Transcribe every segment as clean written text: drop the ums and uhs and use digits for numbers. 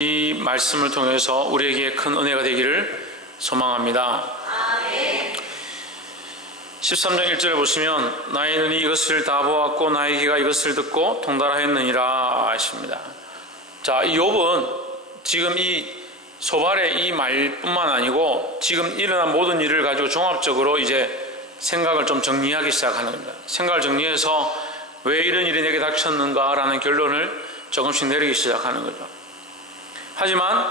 이 말씀을 통해서 우리에게 큰 은혜가 되기를 소망합니다. 13장 1절에 보시면 나의 눈이 이것을 다 보았고 나의 귀가 이것을 듣고 통달하였느니라 하십니다. 자, 이 욥은 지금 이 소발의 이 말뿐만 아니고 지금 일어난 모든 일을 가지고 종합적으로 이제 생각을 좀 정리하기 시작하는 겁니다. 생각을 정리해서 왜 이런 일이 내게 닥쳤는가라는 결론을 조금씩 내리기 시작하는 거죠. 하지만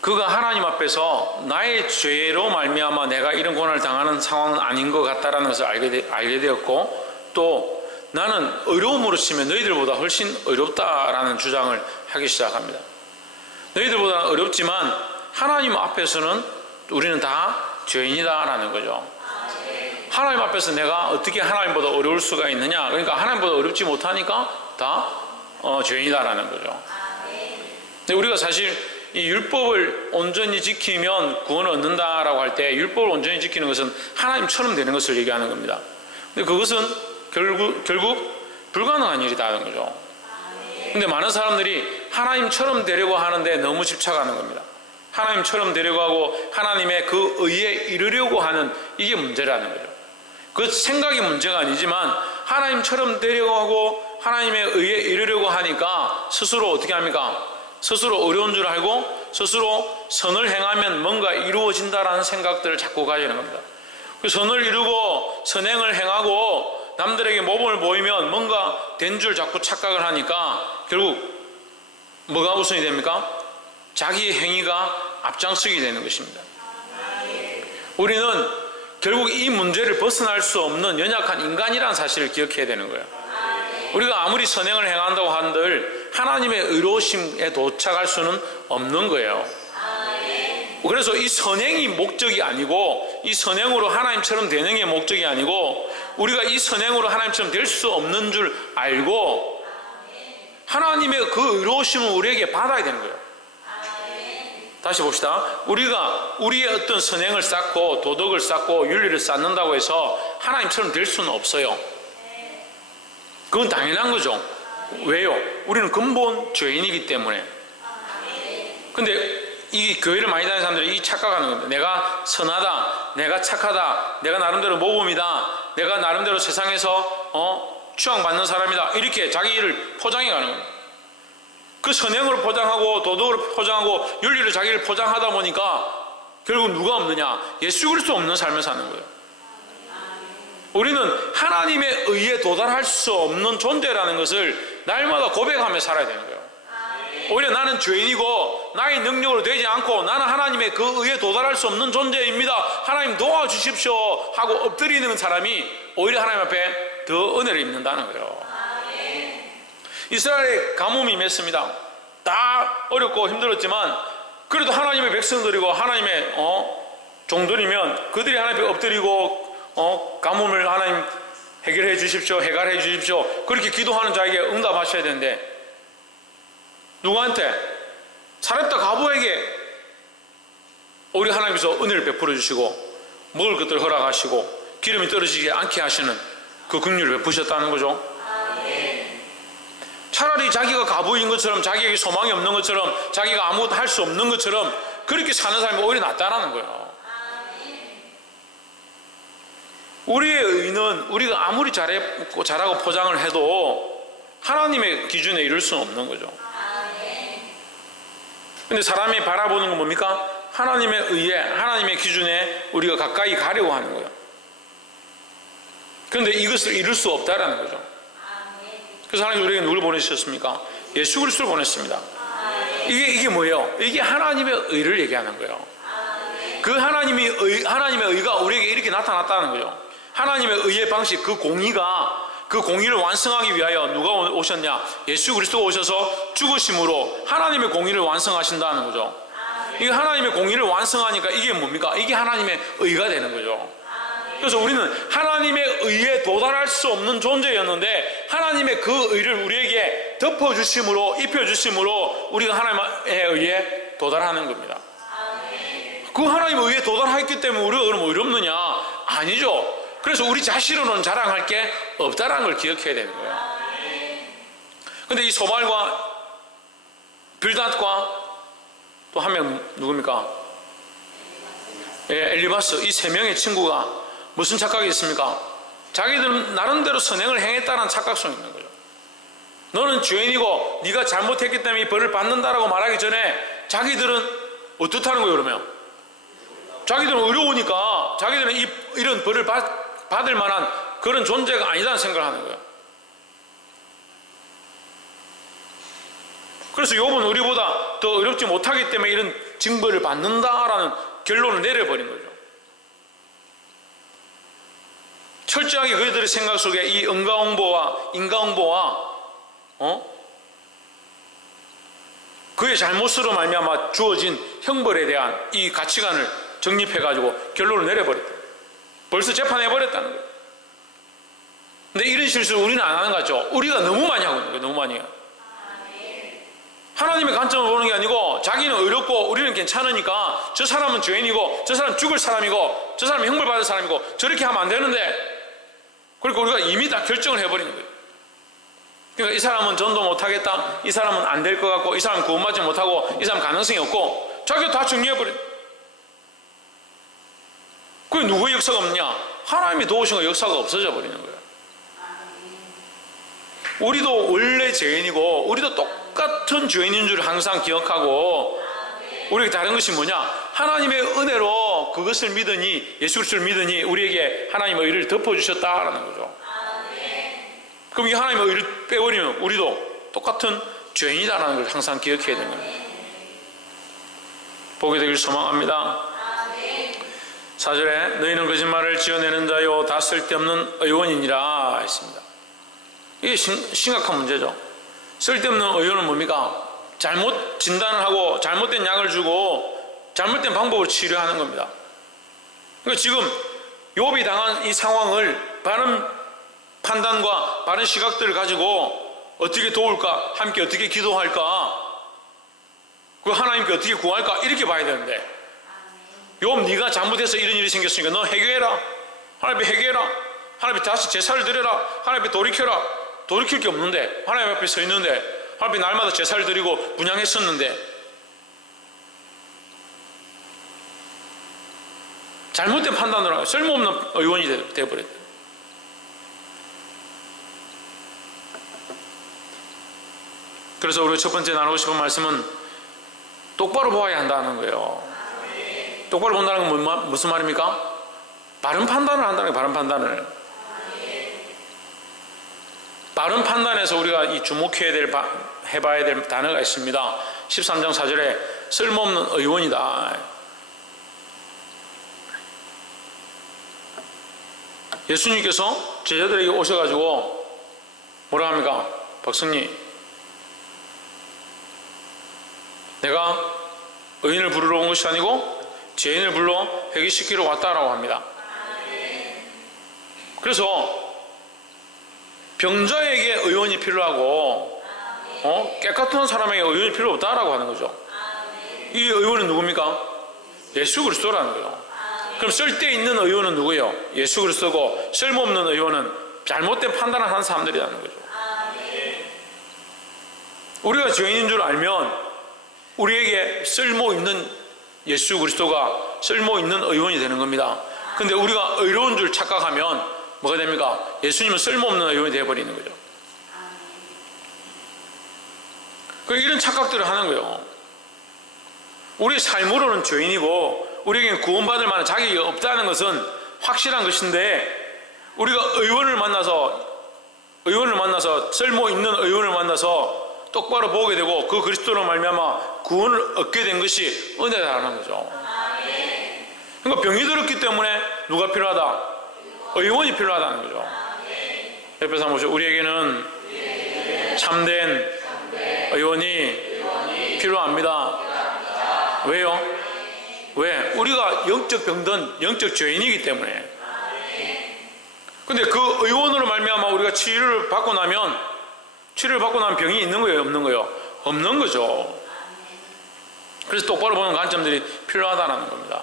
그가 하나님 앞에서 나의 죄로 말미암아 내가 이런 고난을 당하는 상황은 아닌 것 같다는 것을 알게 되었고, 또 나는 어려움으로 치면 너희들보다 훨씬 어렵다라는 주장을 하기 시작합니다. 너희들보다 어렵지만 하나님 앞에서는 우리는 다 죄인이다라는 거죠. 하나님 앞에서 내가 어떻게 하나님보다 어려울 수가 있느냐? 그러니까 하나님보다 어렵지 못하니까 다 죄인이다라는 거죠. 근데 우리가 사실 이 율법을 온전히 지키면 구원을 얻는다라고 할 때 율법을 온전히 지키는 것은 하나님처럼 되는 것을 얘기하는 겁니다. 근데 그것은 결국 불가능한 일이라는 거죠. 근데 많은 사람들이 하나님처럼 되려고 하는데 너무 집착하는 겁니다. 하나님처럼 되려고 하고 하나님의 그 의에 이르려고 하는 이게 문제라는 거죠. 그 생각이 문제가 아니지만 하나님처럼 되려고 하고 하나님의 의에 이르려고 하니까 스스로 어떻게 합니까? 스스로 어려운 줄 알고 스스로 선을 행하면 뭔가 이루어진다라는 생각들을 자꾸 가지는 겁니다. 그 선을 이루고 선행을 행하고 남들에게 모범을 보이면 뭔가 된 줄 자꾸 착각을 하니까 결국 뭐가 우선이 됩니까? 자기 행위가 앞장서게 되는 것입니다. 우리는 결국 이 문제를 벗어날 수 없는 연약한 인간이라는 사실을 기억해야 되는 거예요. 우리가 아무리 선행을 행한다고 한들 하나님의 의로우심에 도착할 수는 없는 거예요. 그래서 이 선행이 목적이 아니고 이 선행으로 하나님처럼 되는 게 목적이 아니고 우리가 이 선행으로 하나님처럼 될 수 없는 줄 알고 하나님의 그 의로우심을 우리에게 받아야 되는 거예요. 다시 봅시다. 우리가 우리의 어떤 선행을 쌓고 도덕을 쌓고 윤리를 쌓는다고 해서 하나님처럼 될 수는 없어요. 그건 당연한 거죠. 왜요? 우리는 근본 죄인이기 때문에. 근데 이 교회를 많이 다니는 사람들이 이 착각하는 겁니다. 내가 선하다, 내가 착하다, 내가 나름대로 모범이다, 내가 나름대로 세상에서 추앙받는 사람이다, 이렇게 자기 일을 포장해 가는 겁니다. 그 선행으로 포장하고 도덕으로 포장하고 윤리를 자기를 포장하다 보니까 결국 누가 없느냐? 예수 그리스도 없는 삶을 사는 거예요. 우리는 하나님의 의에 도달할 수 없는 존재라는 것을 날마다 고백하며 살아야 되는 거예요. 오히려 나는 죄인이고 나의 능력으로 되지 않고 나는 하나님의 그 의에 도달할 수 없는 존재입니다, 하나님 도와주십시오 하고 엎드리는 사람이 오히려 하나님 앞에 더 은혜를 입는다는 거예요. 이스라엘의 가뭄이 임했습니다. 다 어렵고 힘들었지만 그래도 하나님의 백성들이고 하나님의 종들이면 그들이 하나님 앞에 엎드리고 가뭄을 하나님 해결해 주십시오, 해결해 주십시오, 그렇게 기도하는 자에게 응답하셔야 되는데 누구한테? 사렙다 과부에게 우리 하나님께서 은혜를 베풀어 주시고 먹을 것들을 허락하시고 기름이 떨어지지 않게 하시는 그 긍휼을 베푸셨다는 거죠. 차라리 자기가 과부인 것처럼 자기에게 소망이 없는 것처럼 자기가 아무것도 할 수 없는 것처럼 그렇게 사는 사람이 오히려 낫다라는 거예요. 우리의 의는 우리가 아무리 잘하고 포장을 해도 하나님의 기준에 이를 수는 없는 거죠. 근데 사람이 바라보는 건 뭡니까? 하나님의 의에, 하나님의 기준에 우리가 가까이 가려고 하는 거예요. 그런데 이것을 이룰 수 없다라는 거죠. 그래서 하나님 우리에게 누굴 보내주셨습니까? 예수 그리스도를 보냈습니다. 이게 뭐예요? 이게 하나님의 의를 얘기하는 거예요. 그 하나님의 의가 우리에게 이렇게 나타났다는 거죠. 하나님의 의의 방식, 그 공의를 완성하기 위하여 누가 오셨냐? 예수 그리스도가 오셔서 죽으심으로 하나님의 공의를 완성하신다는 거죠. 이게 하나님의 공의를 완성하니까 이게 뭡니까? 이게 하나님의 의가 되는 거죠. 그래서 우리는 하나님의 의에 도달할 수 없는 존재였는데 하나님의 그 의를 우리에게 덮어주심으로, 입혀주심으로 우리가 하나님의 의에 도달하는 겁니다. 그 하나님의 의에 도달했기 때문에 우리가 그럼 어렵느냐? 아니죠. 그래서 우리 자신으로는 자랑할 게 없다는 걸 기억해야 되는 거예요. 근데 이 소발과 빌닷과 또 한 명 누굽니까? 엘리바스. 이 세 명의 친구가 무슨 착각이 있습니까? 자기들은 나름대로 선행을 행했다는 착각성이 있는 거죠. 너는 죄인이고 네가 잘못했기 때문에 이 벌을 받는다라고 말하기 전에 자기들은 어떻다는 거예요? 그러면 자기들은 어려우니까 자기들은 이런 벌을 받을 만한 그런 존재가 아니다는 생각을 하는 거예요. 그래서 욥은 우리보다 더 어렵지 못하기 때문에 이런 징벌을 받는다라는 결론을 내려버린 거죠. 철저하게 그들의 생각 속에 이 인과응보와 그의 잘못으로 말미암아 주어진 형벌에 대한 이 가치관을 정립해가지고 결론을 내려버렸다. 벌써 재판해버렸다는 거예요. 근데 이런 실수를 우리는 안 하는 것 같죠? 우리가 너무 많이 하고 있는 거예요. 너무 많이 해요. 하나님의 관점을 보는 게 아니고 자기는 어렵고 우리는 괜찮으니까 저 사람은 죄인이고 저 사람은 죽을 사람이고 저 사람은 형벌받을 사람이고 저렇게 하면 안 되는데, 그러니까 우리가 이미 다 결정을 해버리는 거예요. 그러니까 이 사람은 전도 못하겠다, 이 사람은 안 될 것 같고, 이 사람은 구원받지 못하고, 이 사람은 가능성이 없고, 자기가 다 정리해버려요. 그게 누구의 역사가 없냐? 하나님이 도우신 거 역사가 없어져 버리는 거예요. 우리도 원래 죄인이고 우리도 똑같은 죄인인 줄 항상 기억하고, 우리에게 다른 것이 뭐냐? 하나님의 은혜로 그것을 믿으니, 예수 그리스도를 믿으니 우리에게 하나님의 의를 덮어주셨다라는 거죠. 그럼 이 하나님의 의를 빼버리면 우리도 똑같은 죄인이다라는 걸 항상 기억해야 되는 겁니다. 보게 되길 소망합니다. 4절에 너희는 거짓말을 지어내는 자요 다 쓸데없는 의원이니라 했습니다. 이게 심각한 문제죠. 쓸데없는 의원은 뭡니까? 잘못 진단을 하고 잘못된 약을 주고 잘못된 방법으로 치료하는 겁니다. 그러니까 지금 욥이 당한 이 상황을 바른 판단과 바른 시각들을 가지고 어떻게 도울까, 함께 어떻게 기도할까, 그 하나님께 어떻게 구할까, 이렇게 봐야 되는데, 욥 네가 잘못해서 이런 일이 생겼으니까 너 해결해라, 하나님 앞에 해결해라, 하나님 앞에 다시 제사를 드려라, 하나님 앞에 돌이켜라. 돌이킬 게 없는데, 하나님 앞에 서 있는데, 하나님 앞에 날마다 제사를 드리고 분향했었는데 잘못된 판단을 하고 쓸모없는 의원이 되어버렸다. 그래서 우리가 첫 번째 나누고 싶은 말씀은 똑바로 보아야 한다는 거예요. 똑바로 본다는 건 무슨 말입니까? 바른 판단을 한다는 거예요. 바른 판단을. 바른 판단에서 우리가 이 해봐야 될 단어가 있습니다. 13장 4절에 쓸모없는 의원이다. 예수님께서 제자들에게 오셔가지고 뭐라 합니까? 박성님, 내가 의인을 부르러 온 것이 아니고 죄인을 불러 회개시키러 왔다라고 합니다. 그래서 병자에게 의원이 필요하고 깨끗한 사람에게 의원이 필요 없다라고 하는 거죠. 이 의원은 누굽니까? 예수 그리스도라는 거예요. 그럼 쓸데있는 의원은 누구예요? 예수 그리스도고, 쓸모없는 의원은 잘못된 판단을 하는 사람들이라는 거죠. 우리가 죄인인 줄 알면 우리에게 쓸모있는 예수 그리스도가 쓸모있는 의원이 되는 겁니다. 근데 우리가 의로운 줄 착각하면 뭐가 됩니까? 예수님은 쓸모없는 의원이 되어버리는 거죠. 이런 착각들을 하는 거예요. 우리 삶으로는 죄인이고 우리에게 구원받을 만한 자격이 없다는 것은 확실한 것인데, 우리가 의원을 만나서 쓸모있는 의원을 만나서 똑바로 보게 되고 그 그리스도로 말미암아 구원을 얻게 된 것이 은혜다라는 거죠. 그러니까 병이 들었기 때문에 누가 필요하다? 의원이 필요하다는 거죠. 옆에서 한번 보시죠. 우리에게는 참된 의원이 필요합니다. 왜요? 왜? 우리가 영적 병든 영적 죄인이기 때문에. 근데 그 의원으로 말미암아 우리가 치료를 받고 나면 병이 있는 거예요? 없는 거예요? 없는 거죠. 그래서 똑바로 보는 관점들이 필요하다는 겁니다.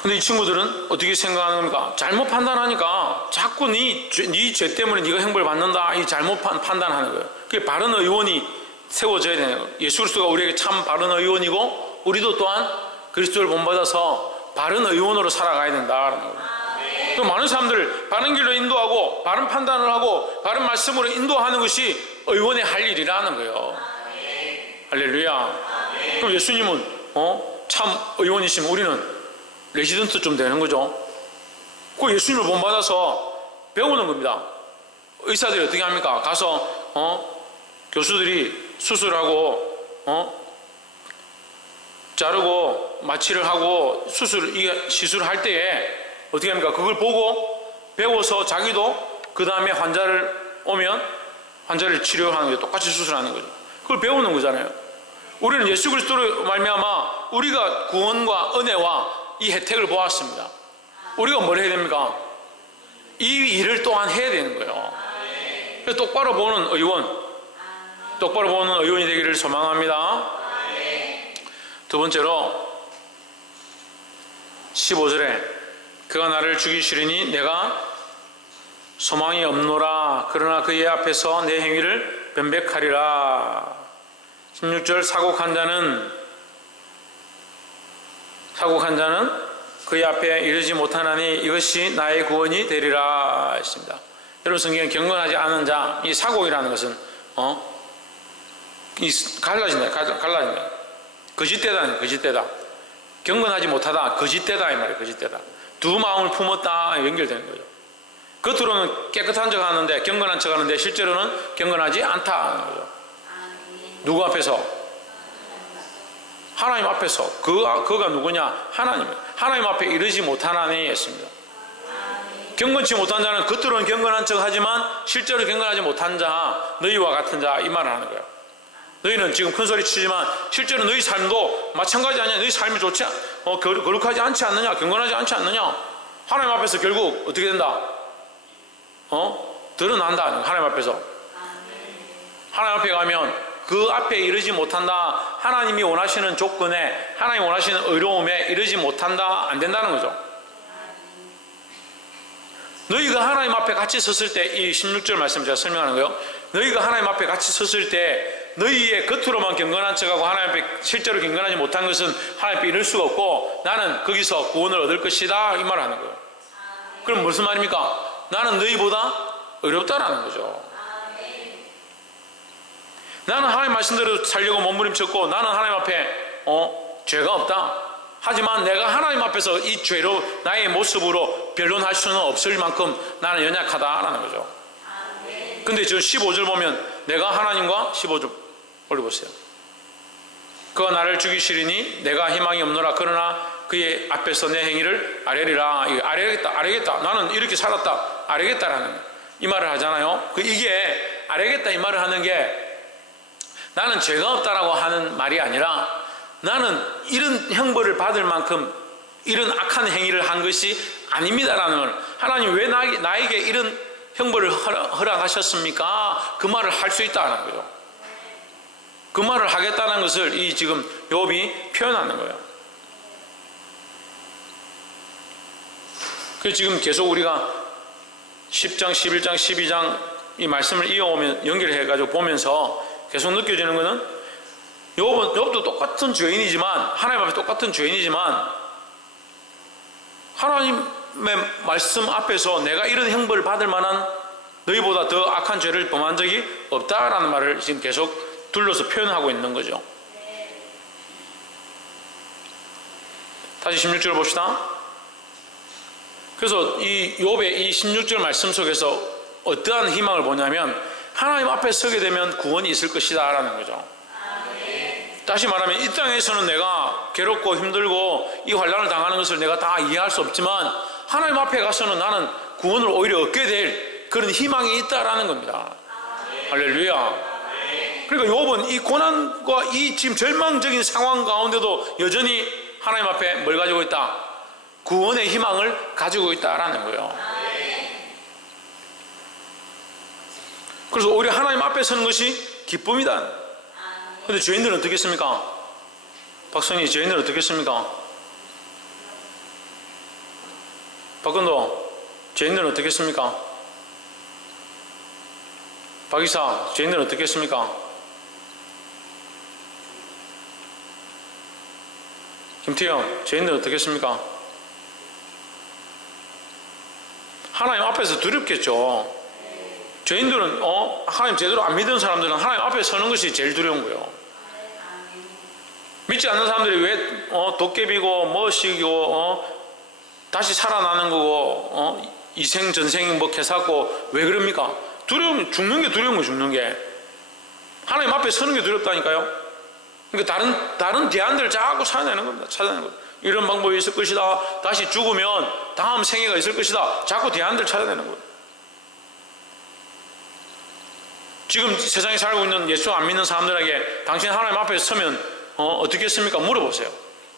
근데 이 친구들은 어떻게 생각하는 겁니까? 잘못 판단하니까 자꾸 네 죄 때문에 네가 형벌 받는다, 이 잘못 판단하는 거예요. 그게 바른 의원이 세워져야 되는 거예요. 예수 그리스도가 우리에게 참 바른 의원이고 우리도 또한 그리스도를 본받아서 바른 의원으로 살아가야 된다는 거예요. 또 많은 사람들 바른 길로 인도하고 바른 판단을 하고 바른 말씀으로 인도하는 것이 의원의 할 일이라는 거예요. 할렐루야. 그럼 예수님은 참 의원이시면 우리는 레지던트 좀 되는 거죠. 그 예수님을 본받아서 배우는 겁니다. 의사들이 어떻게 합니까? 가서 교수들이 수술하고 자르고 마취를 하고 시술할 때에 어떻게 합니까? 그걸 보고 배워서 자기도 그 다음에 환자를 오면 환자를 치료하는 게 똑같이 수술하는 거죠. 그걸 배우는 거잖아요. 우리는 예수 그리스도로 말미암아 우리가 구원과 은혜와 이 혜택을 보았습니다. 우리가 뭘 해야 됩니까? 이 일을 또한 해야 되는 거예요. 그래서 똑바로 보는 의원이 되기를 소망합니다. 두 번째로 15절에 그가 나를 죽이시리니 내가 소망이 없노라. 그러나 그의 앞에서 내 행위를 변백하리라. 16절 사곡한 자는 그의 앞에 이르지 못하나니 이것이 나의 구원이 되리라 했습니다. 여러분 성경에 경건하지 않은 자, 이 사곡이라는 것은 갈라진다. 거짓되다. 경건하지 못하다, 거짓되다 이 말이에요. 거짓되다. 두 마음을 품었다 연결되는 거죠. 겉으로는 깨끗한 척 하는데 경건한 척 하는데 실제로는 경건하지 않다는 거죠. 누구 앞에서? 하나님 앞에서. 그가 누구냐? 하나님 앞에 이르지 못하나니 했습니다. 경건치 못한 자는 겉으로는 경건한 척 하지만 실제로 경건하지 못한 자, 너희와 같은 자 이 말을 하는 거예요. 너희는 지금 큰 소리 치지만 실제로 너희 삶도 마찬가지 아니냐? 너희 삶이 좋지 거룩하지 않지 않느냐? 경건하지 않지 않느냐? 하나님 앞에서 결국 어떻게 된다? 드러난다. 하나님 앞에서. 하나님 앞에 가면 그 앞에 이르지 못한다. 하나님이 원하시는 조건에, 하나님이 원하시는 의로움에 이르지 못한다. 안 된다는 거죠. 너희가 하나님 앞에 같이 섰을 때, 이 16절 말씀 제가 설명하는 거예요. 너희가 하나님 앞에 같이 섰을 때 너희의 겉으로만 경건한 척하고 하나님 앞에 실제로 경건하지 못한 것은 하나님 앞에 이룰 수가 없고 나는 거기서 구원을 얻을 것이다 이 말을 하는 거예요. 그럼 무슨 말입니까? 나는 너희보다 어렵다라는 거죠. 나는 하나님 말씀대로 살려고 몸부림쳤고 나는 하나님 앞에 죄가 없다. 하지만 내가 하나님 앞에서 이 죄로 나의 모습으로 변론할 수는 없을 만큼 나는 연약하다라는 거죠. 근데 저 15절 보면 내가 하나님과 15절 올려보세요. 그가 나를 죽이시리니 내가 희망이 없노라. 그러나 그의 앞에서 내 행위를 아뢰리라. 아뢰겠다. 나는 이렇게 살았다. 아뢰겠다라는 이 말을 하잖아요. 이게 아뢰겠다 이 말을 하는 게 나는 죄가 없다라고 하는 말이 아니라 나는 이런 형벌을 받을 만큼 이런 악한 행위를 한 것이 아닙니다라는 걸, 하나님 왜 나에게 이런 형벌을 허락하셨습니까? 그 말을 할 수 있다는 거죠. 그 말을 하겠다는 것을 이 지금 욥이 표현하는 거예요. 그래서 지금 계속 우리가 10장, 11장, 12장 이 말씀을 이어오면 연결해가지고 보면서 계속 느껴지는 것은 욥도 똑같은 죄인이지만 하나님 앞에 똑같은 죄인이지만 하나님의 말씀 앞에서 내가 이런 형벌을 받을 만한 너희보다 더 악한 죄를 범한 적이 없다라는 말을 지금 계속 둘러서 표현하고 있는 거죠. 다시 16절 봅시다. 그래서 이 욥의 이 16절 말씀 속에서 어떠한 희망을 보냐면 하나님 앞에 서게 되면 구원이 있을 것이다 라는 거죠. 다시 말하면 이 땅에서는 내가 괴롭고 힘들고 이 환난을 당하는 것을 내가 다 이해할 수 없지만 하나님 앞에 가서는 나는 구원을 오히려 얻게 될 그런 희망이 있다라는 겁니다. 할렐루야. 그러니까 욥은 이 고난과 이 지금 절망적인 상황 가운데도 여전히 하나님 앞에 뭘 가지고 있다? 구원의 희망을 가지고 있다라는 거예요. 그래서 오히려 하나님 앞에 서는 것이 기쁨이다. 근데 죄인들은 어떻게 했습니까? 박성희, 죄인들은 어떻게 했습니까? 박건도, 죄인들은 어떻게 했습니까? 박이사, 죄인들은 어떻겠습니까? 김태형, 죄인들은 어떻겠습니까? 하나님 앞에서 두렵겠죠. 죄인들은 하나님 제대로 안 믿는 사람들은 하나님 앞에 서는 것이 제일 두려운 거예요. 믿지 않는 사람들이 왜 도깨비고 뭐시고 다시 살아나는 거고 이생 전생 뭐 개사고 왜 그럽니까? 두려움, 죽는 게 두려운 거, 죽는 게. 하나님 앞에 서는 게 두렵다니까요. 그러니까 다른 대안들을 자꾸 찾아내는 겁니다. 찾아내는 겁니다. 이런 방법이 있을 것이다. 다시 죽으면 다음 생애가 있을 것이다. 자꾸 대안들을 찾아내는 거예요. 지금 세상에 살고 있는 예수 안 믿는 사람들에게 당신 하나님 앞에 서면 어떻겠습니까? 물어보세요.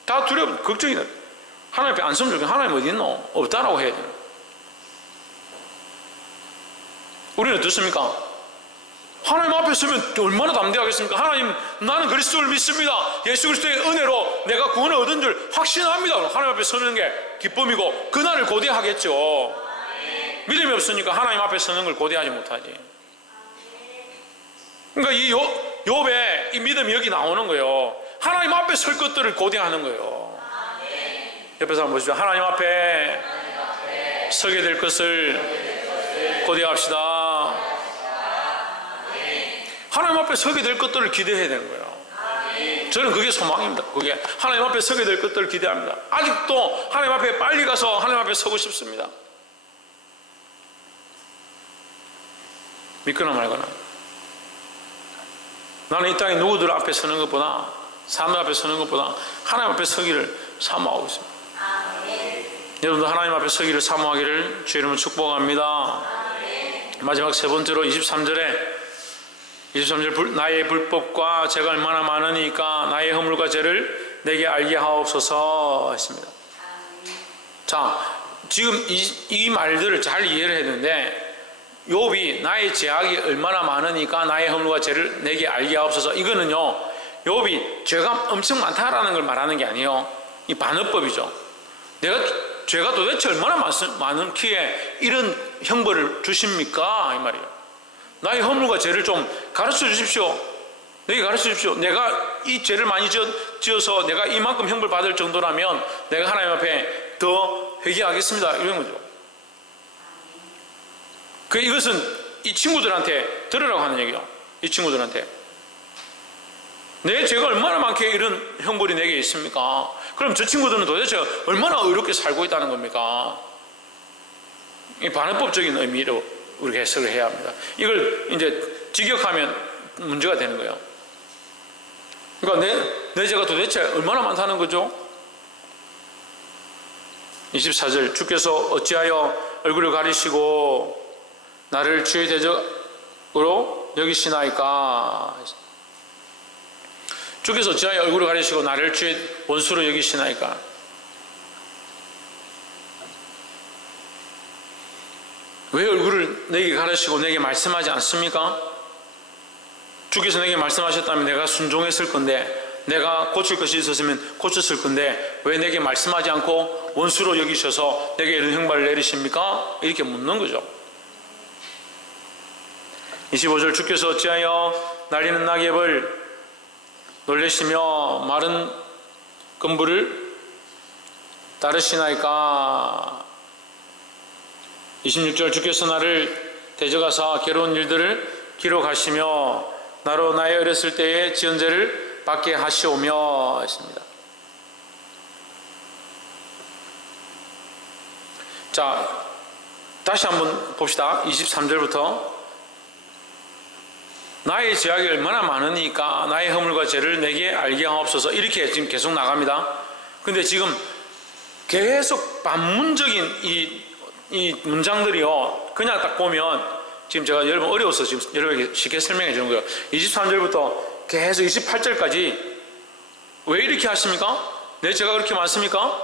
다 두려워, 걱정이 돼. 하나님 앞에 안 서면 좋겠네. 하나님 어디 있노? 없다라고 해야 돼요. 우리는 어떻습니까? 하나님 앞에 서면 얼마나 담대하겠습니까? 하나님, 나는 그리스도를 믿습니다. 예수 그리스도의 은혜로 내가 구원을 얻은 줄 확신합니다. 하나님 앞에 서는 게 기쁨이고 그날을 고대하겠죠. 믿음이 없으니까 하나님 앞에 서는 걸 고대하지 못하지. 그러니까 이 욥의 이 믿음이 여기 나오는 거예요. 하나님 앞에 설 것들을 고대하는 거예요. 옆에서 한번 보시죠. 하나님 앞에 서게 될 것을 고대합시다. 하나님 앞에 서게 될 것들을 기대해야 되는 거예요. 저는 그게 소망입니다. 그게 하나님 앞에 서게 될 것들을 기대합니다. 아직도 하나님 앞에 빨리 가서 하나님 앞에 서고 싶습니다. 믿거나 말거나. 나는 이 땅에 누구들 앞에 서는 것보다, 사람들 앞에 서는 것보다 하나님 앞에 서기를 사모하고 있습니다. 여러분도 하나님 앞에 서기를 사모하기를 주의 이름으로 축복합니다. 마지막 세 번째로 23절에 나의 불법과 죄가 얼마나 많으니까 나의 허물과 죄를 내게 알게 하옵소서 했습니다. 자, 지금 이 말들을 잘 이해를 했는데 욥이 나의 죄악이 얼마나 많으니까 나의 허물과 죄를 내게 알게 하옵소서, 이거는요 욥이 죄가 엄청 많다라는 걸 말하는 게 아니에요. 이 반어법이죠. 내가 죄가 도대체 얼마나 많기에 이런 형벌을 주십니까? 이 말이에요. 나의 허물과 죄를 좀 가르쳐 주십시오. 내게 가르쳐 주십시오. 내가 이 죄를 많이 지어서 내가 이만큼 형벌 받을 정도라면 내가 하나님 앞에 더 회개하겠습니다. 이런 거죠. 이것은 이 친구들한테 들으라고 하는 얘기예요. 이 친구들한테. 내 죄가 얼마나 많게 이런 형벌이 내게 있습니까? 그럼 저 친구들은 도대체 얼마나 의롭게 살고 있다는 겁니까? 이 반어법적인 의미로 우리가 해석을 해야 합니다. 이걸 이제 직역하면 문제가 되는 거예요. 그러니까 내 죄가 도대체 얼마나 많다는 거죠? 24절, 주께서 어찌하여 얼굴을 가리시고 나를 주의 대적으로 여기시나이까? 주께서 어찌하여 얼굴을 가리시고 나를 주의 원수로 여기시나이까? 왜 얼굴을 내게 가리시고 내게 말씀하지 않습니까? 주께서 내게 말씀하셨다면 내가 순종했을 건데, 내가 고칠 것이 있었으면 고쳤을 건데 왜 내게 말씀하지 않고 원수로 여기셔서 내게 이런 형벌을 내리십니까? 이렇게 묻는 거죠. 25절, 주께서 어찌하여 날리는 낙엽을 놀래시며 마른 금불을 따르시나이까? 26절, 주께서 나를 대적하사 괴로운 일들을 기록하시며 나로 나의 어렸을 때의 지은 죄를 받게 하시오며 했습니다. 자, 다시 한번 봅시다. 23절부터 나의 죄악이 얼마나 많으니까 나의 허물과 죄를 내게 알게 하옵소서, 이렇게 지금 계속 나갑니다. 근데 지금 계속 반문적인 이 문장들이요, 그냥 딱 보면 지금 제가 여러분 어려워서 지금 여러분에게 쉽게 설명해 주는 거예요. 23절부터 계속 28절까지 왜 이렇게 하십니까? 내 죄가 그렇게 많습니까?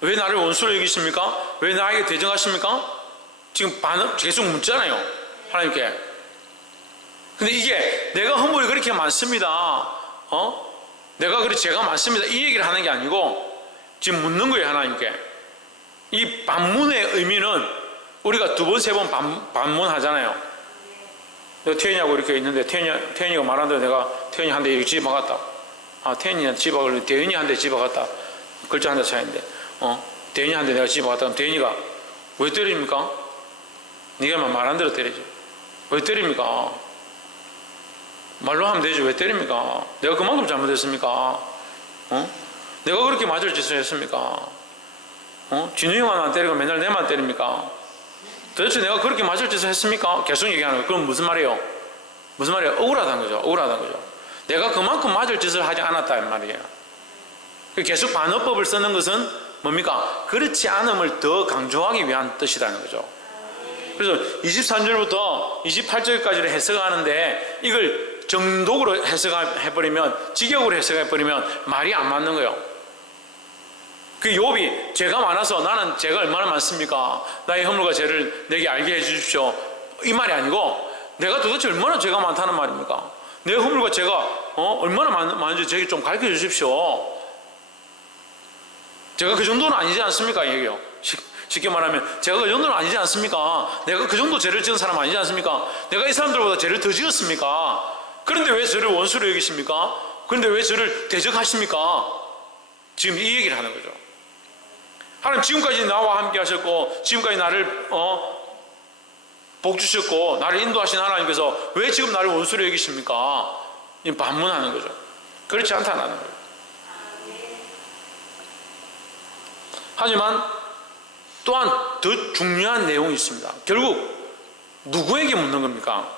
왜 나를 원수로 여기십니까? 왜 나에게 대적하십니까? 지금 계속 묻잖아요, 하나님께. 근데 이게 내가 허물이 그렇게 많습니다, 내가 그렇게 죄가 많습니다, 이 얘기를 하는 게 아니고 지금 묻는 거예요, 하나님께. 이 반문의 의미는 우리가 두 번, 세 번 반문하잖아요. 내가 태연이하고 이렇게 있는데 태연이가 말하는데 내가 태연이 한 대 이렇게 집어갔다. 태연이한테 집어가고 대연이한테 집어갔다. 글자 한 대 차이인데 대연이한테 내가 집어갔다. 그럼 대연이가 왜 때립니까? 네가 말 안 들어 때리지. 왜 때립니까? 말로 하면 되지. 왜 때립니까? 내가 그만큼 잘못했습니까? 내가 그렇게 맞을 짓을 했습니까? 진우 형만 때리고 맨날 내만 때립니까? 도대체 내가 그렇게 맞을 짓을 했습니까? 계속 얘기하는 거예요. 그럼 무슨 말이에요? 무슨 말이에요? 억울하다는 거죠. 억울하다는 거죠. 내가 그만큼 맞을 짓을 하지 않았다 이 말이에요. 계속 반어법을 쓰는 것은 뭡니까? 그렇지 않음을 더 강조하기 위한 뜻이라는 거죠. 그래서 23절부터 28절까지를 해석하는데 이걸 정독으로 해석해버리면, 직역으로 해석해버리면 말이 안 맞는 거예요. 그 욥이 죄가 많아서 나는 죄가 얼마나 많습니까? 나의 허물과 죄를 내게 알게 해주십시오. 이 말이 아니고 내가 도대체 얼마나 죄가 많다는 말입니까? 내 허물과 죄가 얼마나 많은지 제게 좀 가르쳐 주십시오. 제가 그 정도는 아니지 않습니까? 이 얘기요. 쉽게 말하면 제가 그 정도는 아니지 않습니까? 내가 그 정도 죄를 지은 사람 아니지 않습니까? 내가 이 사람들보다 죄를 더 지었습니까? 그런데 왜 저를 원수로 여기십니까? 그런데 왜 저를 대적하십니까? 지금 이 얘기를 하는 거죠. 하나님 지금까지 나와 함께 하셨고 지금까지 나를 복 주셨고 나를 인도하신 하나님께서 왜 지금 나를 원수로 여기십니까? 반문하는 거죠. 그렇지 않다는 거예요. 하지만 또한 더 중요한 내용이 있습니다. 결국 누구에게 묻는 겁니까?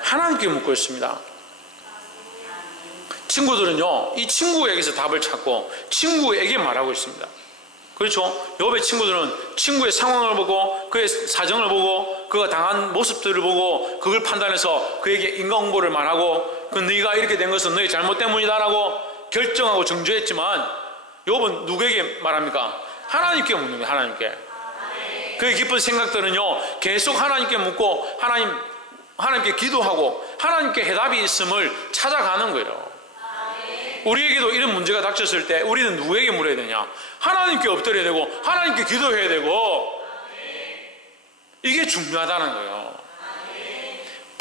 하나님께 묻고 있습니다. 친구들은요, 이 친구에게서 답을 찾고 친구에게 말하고 있습니다. 그렇죠? 욥의 친구들은 친구의 상황을 보고 그의 사정을 보고 그가 당한 모습들을 보고 그걸 판단해서 그에게 인과응보를 말하고 네가 이렇게 된 것은 너의 잘못 때문이다라고 결정하고 정죄했지만 욥은 누구에게 말합니까? 하나님께 묻는 거예요. 하나님께. 그의 깊은 생각들은요 계속 하나님께 묻고 하나님께 기도하고 하나님께 해답이 있음을 찾아가는 거예요. 우리에게도 이런 문제가 닥쳤을 때 우리는 누구에게 물어야 되냐? 하나님께 엎드려야 되고 하나님께 기도해야 되고 이게 중요하다는 거예요.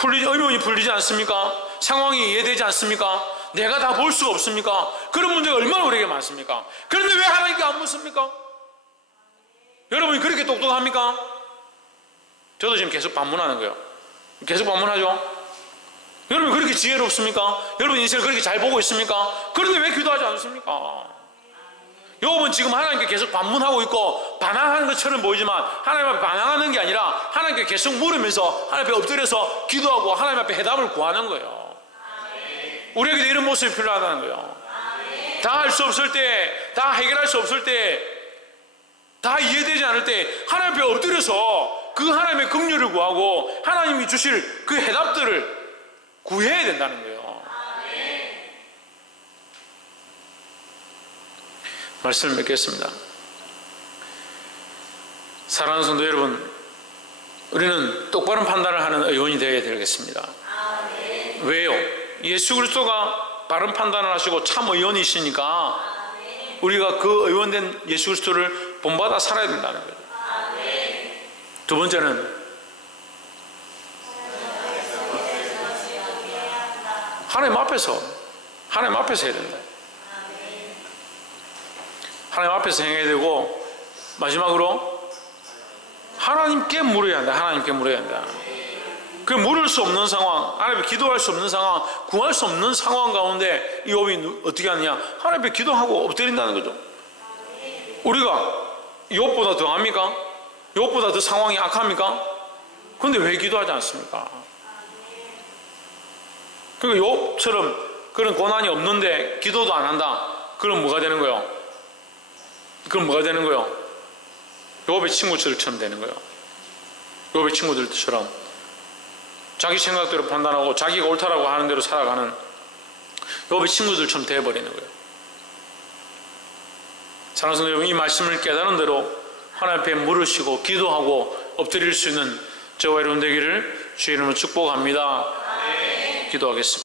의문이 풀리지 않습니까? 상황이 이해되지 않습니까? 내가 다 볼 수가 없습니까? 그런 문제가 얼마나 우리에게 많습니까? 그런데 왜 하나님께 안 묻습니까? 여러분이 그렇게 똑똑합니까? 저도 지금 계속 반문하는 거예요. 계속 반문하죠? 여러분 그렇게 지혜롭습니까? 여러분 인생을 그렇게 잘 보고 있습니까? 그런데 왜 기도하지 않습니까? 욥은 지금 하나님께 계속 반문하고 있고 반항하는 것처럼 보이지만 하나님 앞에 반항하는 게 아니라 하나님께 계속 물으면서 하나님 앞에 엎드려서 기도하고 하나님 앞에 해답을 구하는 거예요. 우리에게도 이런 모습이 필요하다는 거예요. 다 할 수 없을 때, 다 해결할 수 없을 때, 다 이해되지 않을 때 하나님 앞에 엎드려서 그 하나님의 긍휼을 구하고 하나님이 주실 그 해답들을 구해야 된다는 거예요. 말씀을 맺겠습니다. 사랑하는 성도 여러분, 우리는 똑바른 판단을 하는 의원이 되어야 되겠습니다. 왜요? 예수 그리스도가 바른 판단을 하시고 참 의원이시니까 우리가 그 의원된 예수 그리스도를 본받아 살아야 된다는 거예요. 두 번째는 하나님 앞에서 해야 된다. 하나님 앞에서 행해야 되고 마지막으로 하나님께 물어야 한다. 하나님께 물어야 한다. 그 물을 수 없는 상황, 하나님 앞에 기도할 수 없는 상황, 구할 수 없는 상황 가운데 이 욥이 어떻게 하느냐? 하나님 앞에 기도하고 엎드린다는 거죠. 우리가 욥보다 더 합니까? 욥보다 더 상황이 악합니까? 그런데 왜 기도하지 않습니까? 그러니까 욥처럼 그런 고난이 없는데 기도도 안 한다. 그럼 뭐가 되는 거예요? 그럼 뭐가 되는 거예요? 욥의 친구들처럼 되는 거예요. 욥의 친구들처럼 자기 생각대로 판단하고 자기가 옳다라고 하는 대로 살아가는 욥의 친구들처럼 되어버리는 거예요. 사랑하는 성도 여러분, 이 말씀을 깨달은 대로 하나님 앞에 물으시고 기도하고 엎드릴 수 있는 저와 여러분 되기를 주의 이름으로 축복합니다. 기도하겠습니다.